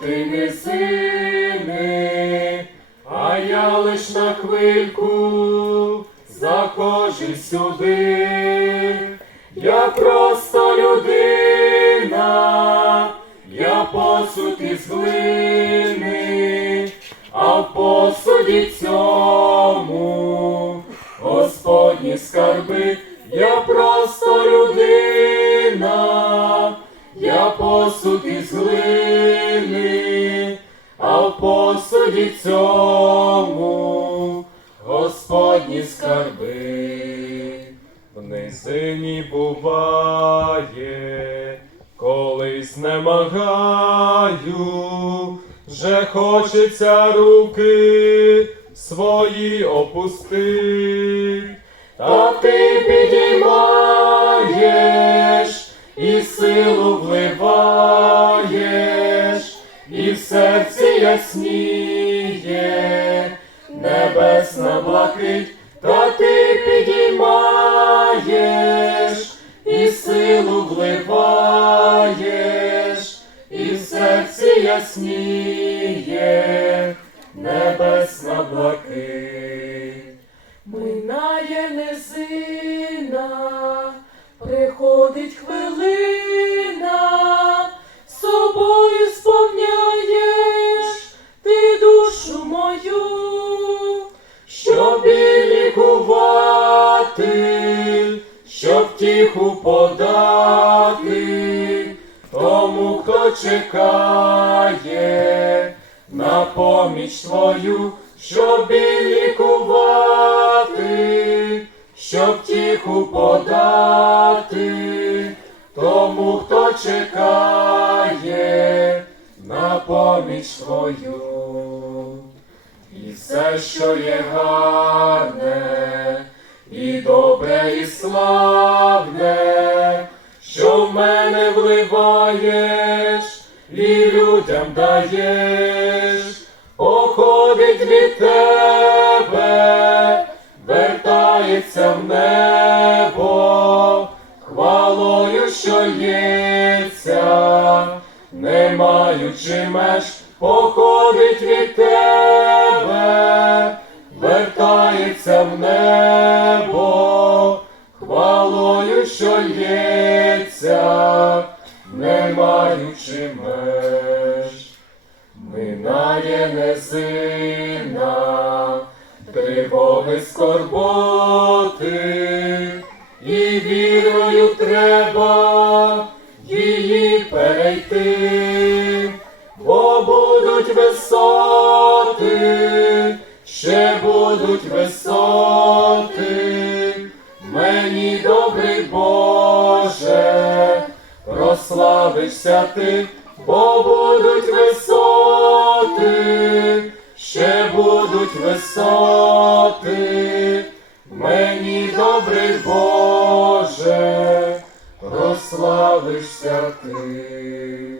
ти не сини, а я лиш на хвильку захожу сюди. Я просто людина, я посуд із глини, а в посуді цьому Господні скарби, я просто людина, я посуд із глини, в посуді цьому Господні скарби. В низині буває, колись намагаю, вже хочеться руки свої опустить, та ти підіймаєш і силу вливаєш, ясніє небесна блакить, та ти підіймаєш і силу вливаєш, і в серці ясніє небесна блакить. Минає низина, приходить хвилина, втіху подати, тому, хто чекає на поміч твою, щоб і лікувати, щоб втіху подати, тому, хто чекає на поміч твою. І все, що є гарне, добре, і славне, що в мене вливаєш, і людям даєш, походить від тебе, вертається в небо, хвалою, що ється, не маючи меж, походить від тебе, вертається в небо, не маючи меж. Минає низина, тривоги скорботи, і вірою треба її перейти, бо будуть висоти, ще будуть висоти, прославишся ти, бо будуть висоти, ще будуть висоти, мені добрий Боже, прославишся ти.